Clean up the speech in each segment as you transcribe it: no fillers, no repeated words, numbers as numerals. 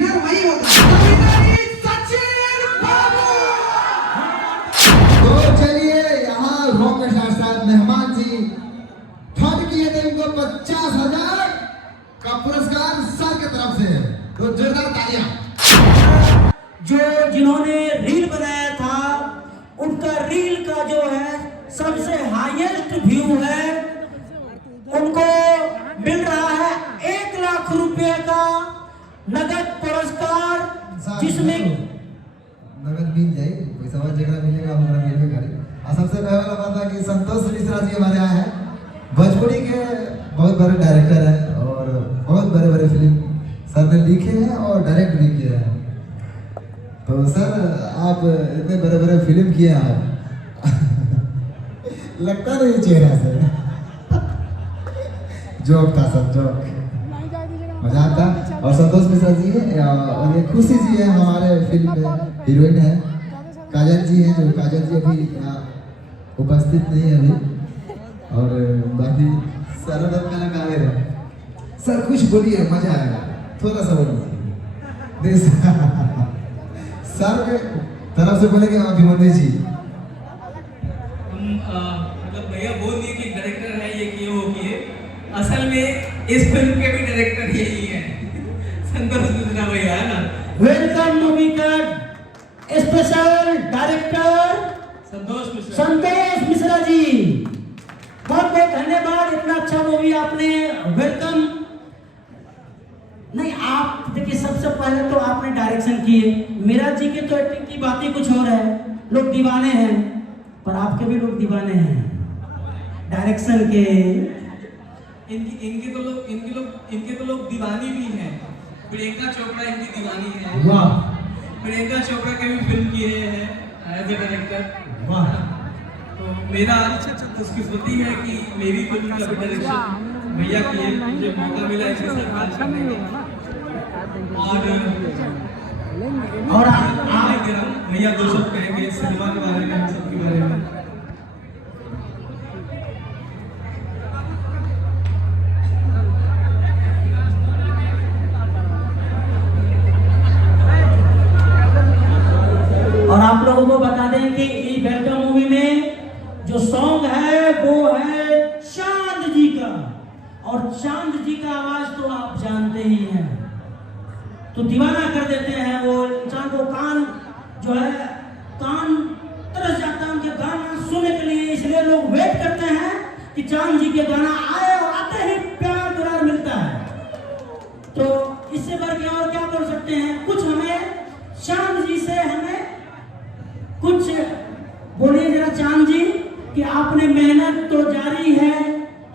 Winner वही होता है। विनर इज सचिन बाबू। तो चलिए यहाँ रॉकेट स्टार मेहमान जी ठंड किए थे इनको 50,000 का पुरस्कार सर की तरफ से, तो जोरदार तालियां। जो जिन्होंने रील बनाया था उनका रील का जो है सबसे हाईएस्ट व्यू है, उनको मिल रहा है 1 लाख रुपए का नगद पुरस्कार, जिसमें नगद मिल जाएगी, पैसा जगह मिलेगा हमारा मिलेगा गाड़ी। और सबसे पहला बात था कि संतोष मिश्रा जी हमारे यहाँ है, भोजपुरी के बहुत बड़े डायरेक्टर हैं और बहुत बड़े बड़े फिल्म सर ने लिखे हैं और डायरेक्ट भी किए हैं। तो सर आप इतने बड़े बड़े फिल्म किए हैं आप लगता नहीं चेहरा से जोक था सर, जोक मजाक था। और संतोष मिश्रा जी है और ये खुशी जी है हमारे फिल्म में हीरोइन है, काजल जी है, जो काजल जी अभी उपस्थित नहीं है अभी, और बाकी सारा का लगा है। सर कुछ बोलिए, मजा आएगा, थोड़ा सा बोलिए सर के तरफ से बोलेंगे अभिमन्यु जी। मतलब भैया बोल दिए कि डायरेक्टर है ये किए वो किए, असल में इस फिल्म के भी डायरेक्टर यही है संतोष मिश्रा भैया, है ना। वेलकम मूवी का स्पेशल डायरेक्टर संतोष मिश्रा जी, बहुत बहुत धन्यवाद। इतना अच्छा मूवी आपने वेलकम नहीं, आप देखिए सबसे पहले तो आपने डायरेक्शन किए, मीरा जी की तो एक्टिंग की बात ही कुछ और है, लोग दीवाने हैं, पर आपके भी लोग दीवाने हैं डायरेक्शन के। इनके तो लोग दीवानी भी हैं। प्रियंका चोपड़ा इनकी दीवानी है। वाह। प्रियंका चोपड़ा के भी फिल्म किए हैं एज ए डायरेक्टर। वाह। तो मेरा खुशकिस्मती है कि मेरी फिल्म का डायरेक्शन भैया किए, मुझे मौका मिला इसे सरकार करने का। और भैया दो शब्द कहेंगे सिनेमा के बारे में, हम सब के बारे में। और आप लोगों को बता दें कि इस वेलकम मूवी में जो सॉन्ग है वो है चांद जी का, और चांद जी का आवाज तो आप जानते ही हैं, तो दीवाना कर देते हैं वो इंसान को। कान जो है कान तरस जाता है उनके गाना सुनने के लिए, इसलिए लोग वेट करते हैं कि चांद जी के गाना आए, और आते ही प्यार दुलार मिलता है। तो इससे बढ़ के और क्या बोल सकते हैं, कुछ हमें चांद जी से हमें कुछ बोलिए जरा चांद जी, कि आपने मेहनत तो जारी है,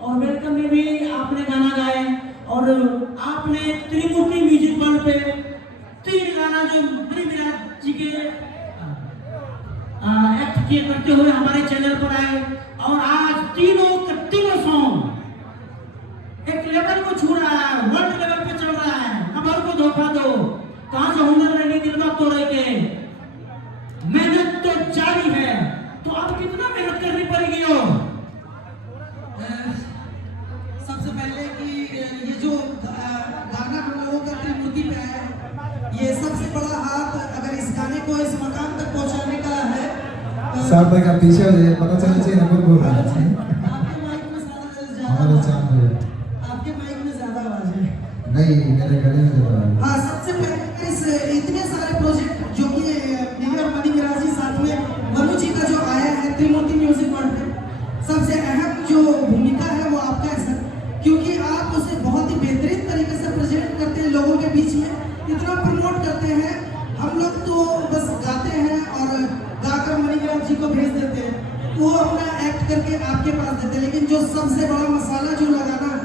और वेलकम में भी आपने गाना गाए, और आपने त्रिमूर्ति म्यूजिक वर्ल्ड पे 3 गाना जो मीरा जी के एक्ट किए करते हुए हमारे चैनल पर आए, और आज तीनों सॉन्ग एक लेवल को छू रहा है, वर्ल्ड लेवल पे चल रहा है। खबर को धोखा दो, कहां से हुनर रहने दिलवा तो रह के, मेहनत तो जारी है। तो अब कितना मेहनत करनी पड़ेगी? हो सबसे पहले कि ये जो गाना हम लोगों का त्रिमूर्ति पे है, ये सबसे बड़ा हाथ अगर इस गाने को इस मकाम तक पहुंचाने का है। सर भाई का पीछे हो जाए, पता चलना चाहिए नंबर बोल रहा है। आपके माइक में हमारे चांद भाई, आपके माइक में ज्यादा आवाज है। नहीं मेरे गले में ज्यादा है। हाँ, सबसे पहले इस इतने सारे प्रोजेक्ट जो कि नीवी और मनी मिराजी साथ में मनु जी का जो आया है त्रिमूर्ति म्यूजिक वर्ल्ड पे, सबसे अहम जो भूमिका है वो आपका है सर, क्योंकि आप उसे बहुत ही बेहतरीन तरीके से प्रेजेंट करते हैं लोगों के बीच में, इतना प्रमोट करते हैं। हम लोग तो बस गाते हैं और गाकर मनी मिराज जी को भेज देते हैं, वो अपना एक्ट करके आपके पास देते हैं, लेकिन जो सबसे बड़ा मसाला जो लगाना है,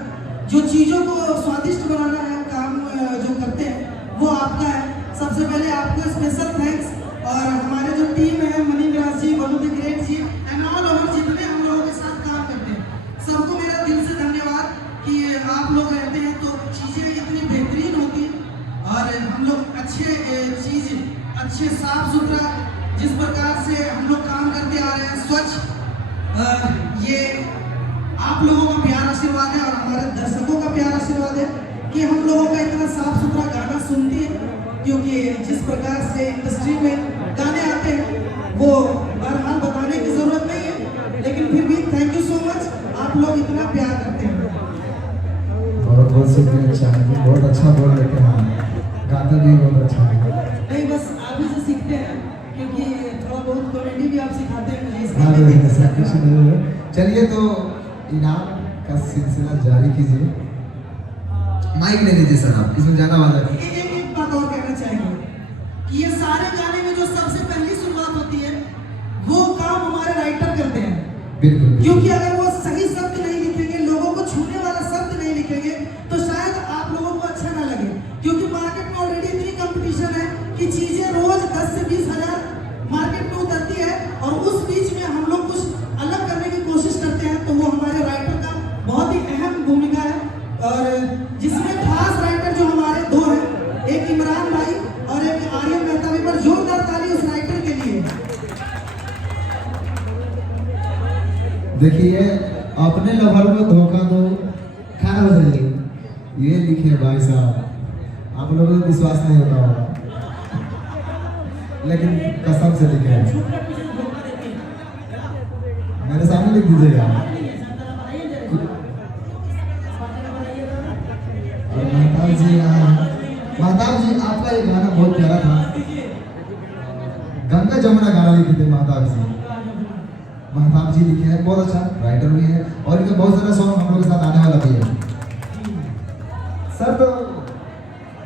जो चीज़ों को स्वादिष्ट बनाना है, काम जो करते हैं वो आपका है। सबसे पहले आपको स्पेशल थैंक्स, और हमारे जो टीम है मनी मिराज जी, वनु the great ji and all over जितने हम लोगों के साथ काम करते हैं, सबको मेरा दिल से धन्यवाद कि आप लोग रहते हैं तो चीज़ें इतनी बेहतरीन होती हैं, और हम लोग अच्छे साफ सुथरा जिस प्रकार से हम लोग काम करते आ रहे हैं, स्वच्छ, ये आप लोगों का प्यार आशीर्वाद है और हमारे दर्शकों का प्यार आशीर्वाद है कि हम लोगों का इतना साफ सुथरा गाना सुनती है। गाते भी बहुत अच्छा है। नहीं बस आप ही से सीखते हैं, क्योंकि थोड़ा बहुत कॉमेडी भी आप सिखाते हैं मुझे हाँ इसका। तो ऐसा कुछ नहीं है। चलिए तो इनाम का सिलसिला जारी कीजिए। माइक ले लीजिए सर, आप इसमें ज्यादा आवाज आ रही है। एक बात और कहना चाहेंगे कि ये सारे गाने में जो सबसे पहली शुरुआत होती है वो काम हमारे राइटर करते हैं। बिल्कुल क्योंकि अगर वो सही शब्द नहीं लिखेंगे, लोगों को छूने वाला शब्द नहीं लिखेंगे, तो शायद आप लोगों को अच्छा ना लगे। क्योंकि मार्केट में ऑलरेडी इतनी कंपटीशन है कि चीजें रोज 10 से 20 हजार मार्केट में उतरती है, और उस बीच में हम लोग कुछ अलग करने की कोशिश करते हैं, तो वो हमारे राइटर का बहुत ही अहम भूमिका है। और जिसमें खास राइटर जो हमारे दो हैं, एक इमरान भाई और एक आर्यन मेहता भाई, पर जोरदार ताली उस राइटर के लिए। देखिए, अपने लवर को धोखा दो, खाना बताइए, ये लिखे भाई साहब। आप लोगों को विश्वास नहीं होता होगा, लेकिन कसम से लिखे हैं। मेरे सामने लिख दीजिएगा। और महताब जी, महताब जी आपका ये गाना बहुत प्यारा था। गंगा जमुना गाना लिखे थे महताब जी। महताब जी लिखे हैं, बहुत अच्छा राइटर भी है, और इनका बहुत सारा सॉन्ग हम लोग के साथ आने वाला भी है। सर तो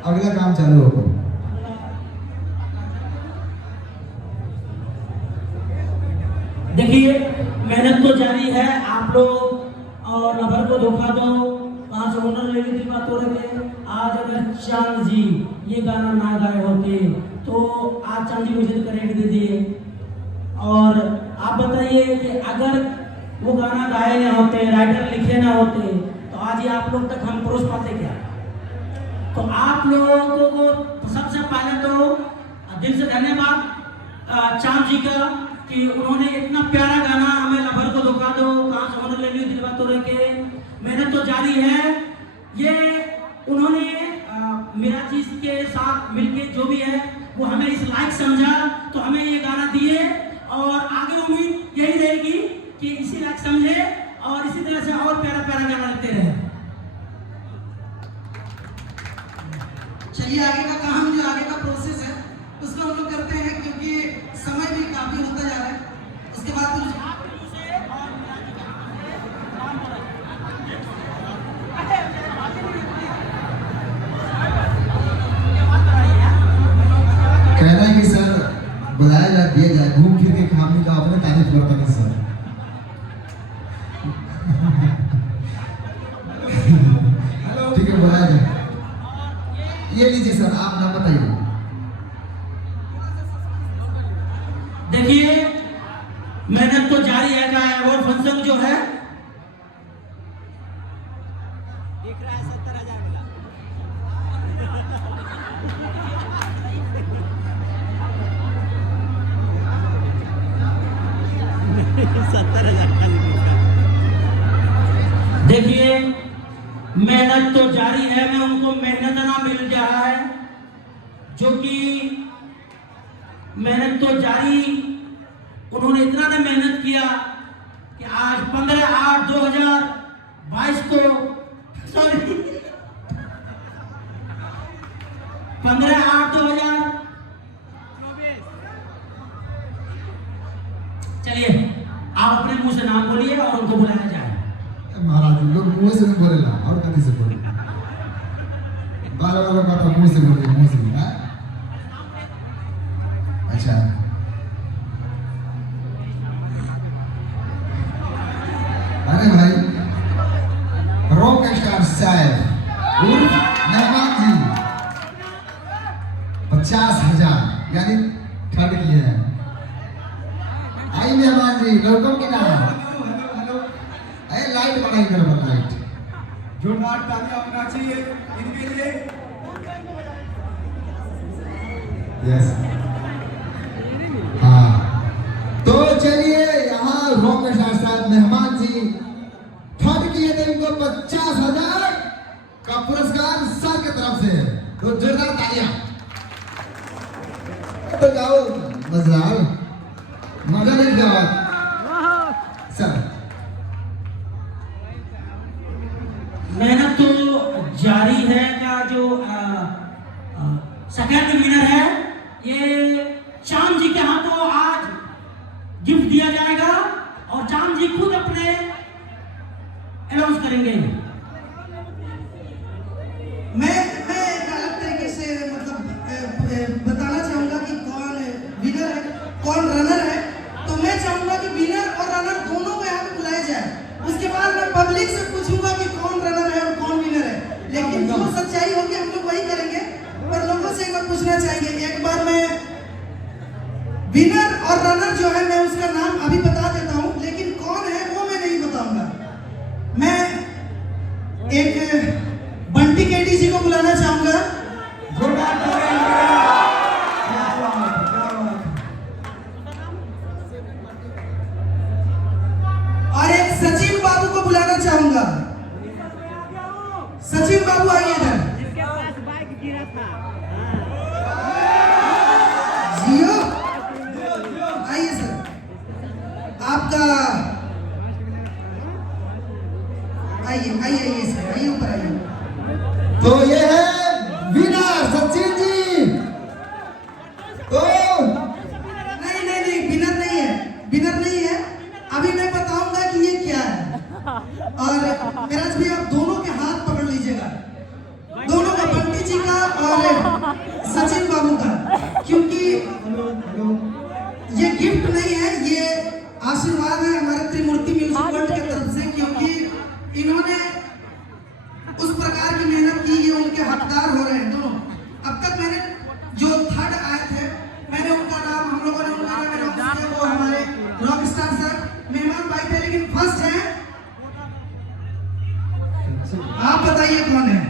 अगला काम चालू होगा। देखिए, मेहनत तो जारी है। आप लोग और लवर को धोखा दो, वहां से ओनर ले ली थी बात हो रही है। आज अगर चांद जी ये गाना ना गाए होते तो आज चांद जी मुझे करेक्ट दे दिए। और आप बताइए कि अगर वो गाना गाए ना होते, राइटर लिखे ना होते, तो आज ये आप लोग तक हम परोस पाते क्या? तो आप लोगों को सबसे पहले तो दिल से धन्यवाद चांद जी का कि उन्होंने इतना प्यारा गाना हमें लवर को धोखा दो, कहाँ से होने ले ली दिल बात हो रही के। मेहनत तो जारी है। ये उन्होंने मेरा चीज के साथ मिलके जो भी है वो हमें इस लायक समझा, तो हमें ये गाना दिए, और आगे उम्मीद यही रहेगी कि इसी लायक समझे और इसी तरह से और प्यारा प्यारा गाना लिखते रहे। चलिए आगे का काम, जो आगे का प्रोसेस है उसको हम लोग करते हैं, क्योंकि समय भी काफी होता जा रहा है। उसके बाद कुछ कहना है कि सर बुलाया जाए, दिया जाए, घूम फिर के खामी का अपने तारीफ करता नहीं सर। ठीक है, बुलाया जाए। ये लीजिए सर, आप नाम बताइए। देखिए, मेहनत तो जारी है का अवार्ड फंक्शन जो है दिख रहा है 70,000 मिला। देखिए, मेहनत तो जारी है में उनको मेहनत ना मिल रहा है, जो कि मेहनत तो जारी। उन्होंने इतना ना मेहनत किया कि आज 15/8/2022 को, सॉरी 15/8/2024, चलिए आप अपने मुंह से नाम बोलिए और उनको बुलाया जाए। महाराज लोग मुंह से नहीं बोलेला, और कहीं से बोले बार बार बात मुंह से बोलिए, मुंह से बोलिए। अच्छा, अरे भाई रॉक स्टार साहब उर्फ मेहमान जी 50,000 यानी ठंड किए हैं। आई मेहमान जी, वेलकम के नाम। अरे लाइट बनाई कर, लाइट जोरदार तालियां होना चाहिए इनके लिए। यस, हाँ तो चलिए, यहाँ रॉक स्टार साहब मेहमान जी ठंड किए थे, इनको 50,000 का पुरस्कार सर की तरफ से, तो जोरदार तालियां। तो जाओ, मजा नहीं क्या सर। मेहनत तो जारी है का जो सेकंड विनर है, ये चांद जी के हाथों आज गिफ्ट दिया जाएगा और चांद जी खुद अपने अनाउंस करेंगे। मैं एक अलग तरीके से मतलब बताना चाहूंगा कि कौन विनर है, कौन रनर है। तो मैं चाहूंगा कि विनर और रनर दोनों को यहाँ पे बुलाया जाए। उसके बाद मैं पब्लिक से पूछूंगा कि कौन रनर है और कौन विनर है। लेकिन जो सच्चाई होगी हम लोग वही करेंगे। पर लोगों से एक बार पूछना चाहिए, एक बार मैं विनर और रनर जो है मैं उसका नाम अभी बता देता हूँ, लेकिन कौन है वो मैं नहीं बताऊंगा। मैं एक बंटी केडी जी को बुलाना चाहूंगा। और एक सचिन बाबू को बुलाना चाहूंगा। सचिन बाबू आइए इधर। जियो आइए सर, आपका आइए सर, आइए ऊपर आइए। तो ये है विनर सचिन जी। तो नहीं, विनर नहीं है। अभी मैं बताऊंगा कि ये क्या है। और मेरा भी आप दोनों के हाथ पकड़ लीजिएगा, दोनों का, बंटी जी का और सचिन बाबू का, क्योंकि ये गिफ्ट नहीं है, ये आशीर्वाद है हमारे त्रिमूर्ति म्यूजिक वर्ल्ड की तरफ से। क्योंकि इन्होंने उस प्रकार की मेहनत की, ये उनके हकदार हो रहे हैं दोनों। अब तक मैंने जो थर्ड आए थे, मैंने उनका नाम, हम लोगों ने उनका नाम अनाउंस किया, वो हमारे रॉक स्टार सर मेहमान भाई थे। लेकिन फर्स्ट है, आप बताइए कौन है।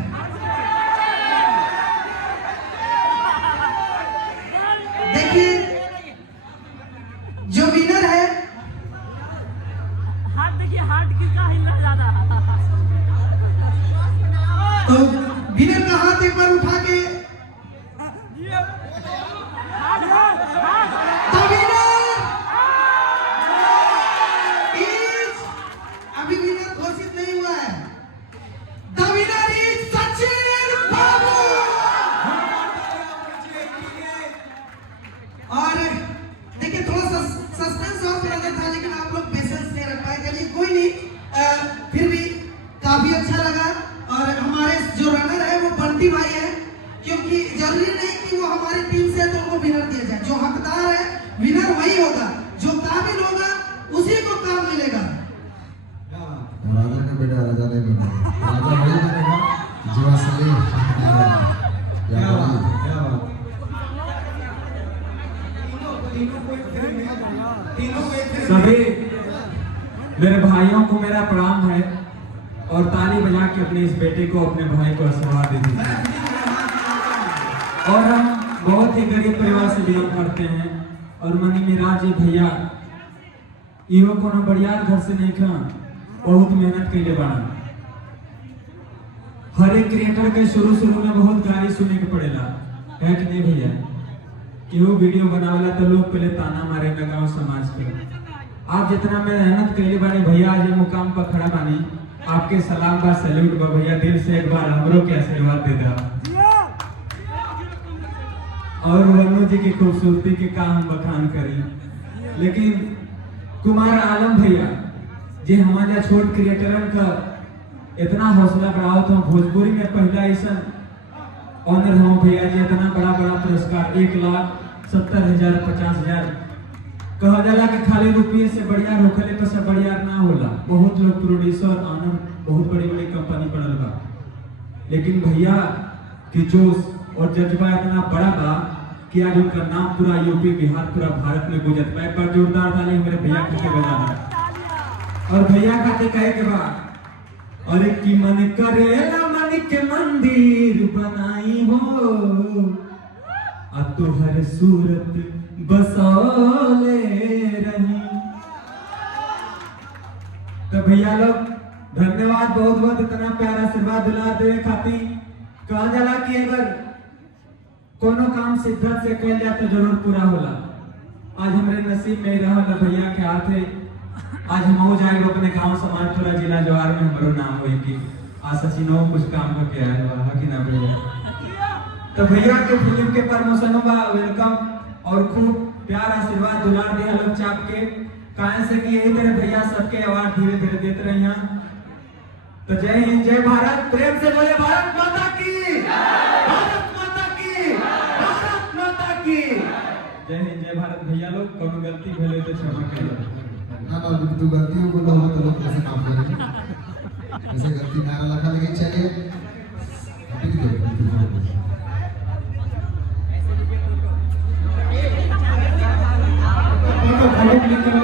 देखिए जो विनर है, हार्ट किसका हिलना ज्यादा। तो विनर का हाथ एक बार उठा के, तो विनर इज, अभी विनर घोषित नहीं हुआ है। द विनर इज सचिन बाबू। और देखिए थोड़ा सस्पेंस और लगा था, लेकिन आप लोग पेशेंस नहीं रख पाए। चलिए कोई नहीं, फिर भी काफी अच्छा लगा। और हमारे जो रनर है वो बंटी भाई है, क्योंकि जरूरी नहीं कि वो हमारी टीम से तो उनको विनर दिया जाए। जो हकदार है विनर वही होगा, जो काबिल होगा उसी को काम मिलेगा। राजा का बेटा राजा नहीं बना, राजा वही बनेगा जो असली। क्या बात। सभी मेरे भाइयों को मेरा प्रणाम है और ताली बजा के अपने इस बेटे को, अपने भाई को आशीर्वाद दे दीजिए। और हम बहुत ही गरीब परिवार से बिलोंग करते हैं और मनी मिराज जी भैया इहो कोनो बढ़िया घर से नहीं खा, बहुत मेहनत के लिए बना। हर एक क्रिएटर के शुरू में बहुत गाली सुने के पड़ेला, है कि नहीं भैया? इहो वीडियो बनावेला तो लोग पहले ताना मारे ना गाँव समाज के। आप जितना मेहनत कैले बानी भैया, आज ये मुकाम पर खड़ा बानी, आपके सलाम बा, सैल्यूट बा भैया। दिल से एक बार हमरो के आशीर्वाद दे दो। और वनु जी की खूबसूरती के का हम बखान करें, लेकिन कुमार आलम भैया जी हमारे छोट क्रिएटरन का इतना हौसला बढ़ाओ तो भोजपुरी में पहला ऐसा ऑनर हो भैया जी। इतना बड़ा पुरस्कार 1,70,000 50,000 कहा जाला कि खाली रुपये से बढ़िया रोकले तो सब बढ़िया ना होला। बहुत लोग प्रोड्यूसर ऑनर बहुत बड़ी कंपनी पड़ल बा, लेकिन भैया की जोश और जज्बा इतना बड़ा बा कि आज उनका नाम पूरा यूपी बिहार पूरा भारत में गुजरत बा। एक बार जोरदार ताली मेरे भैया के बजाना। और भैया का कहे के बाद अरे की मन करेला मन के मंदिर बनाई हो, आ तुहर सूरत बसौले रही। तो भैया लोग धन्यवाद बहुत बहुत, इतना प्यारा आशीर्वाद दिला दे खातिर। कहा जाला कि अगर कोनो काम शिद्दत से कर लिया तो जरूर पूरा होला। आज हमारे नसीब में रहा भैया के हाथ है, आज हम जाए अपने गांव समाज थोड़ा जिला जवार में हमारो नाम हुई कि आज सचिनो कुछ काम करके आया हुआ है कि ना भैया। तो भैया के फिल्म के प्रमोशन बा वेलकम और खूब प्यार आशीर्वाद दुलार दिया लोग चाप के काहे से कि यही तरह भैया सबके अवार्ड धीरे धीरे देते रहे यहाँ। तो जय हिंद जय भारत, प्रेम से बोले भारत माता की, भारत माता की, भारत माता की। जय हिंद जय भारत। भैया लोग कौन गलती भेले तो क्षमा करिए। ना ना तू गलतियों बोला हो तो लोग कैसे काम करेंगे, ऐसे गलती नारा लगा लेकिन चलिए फोटो क्लिक करो।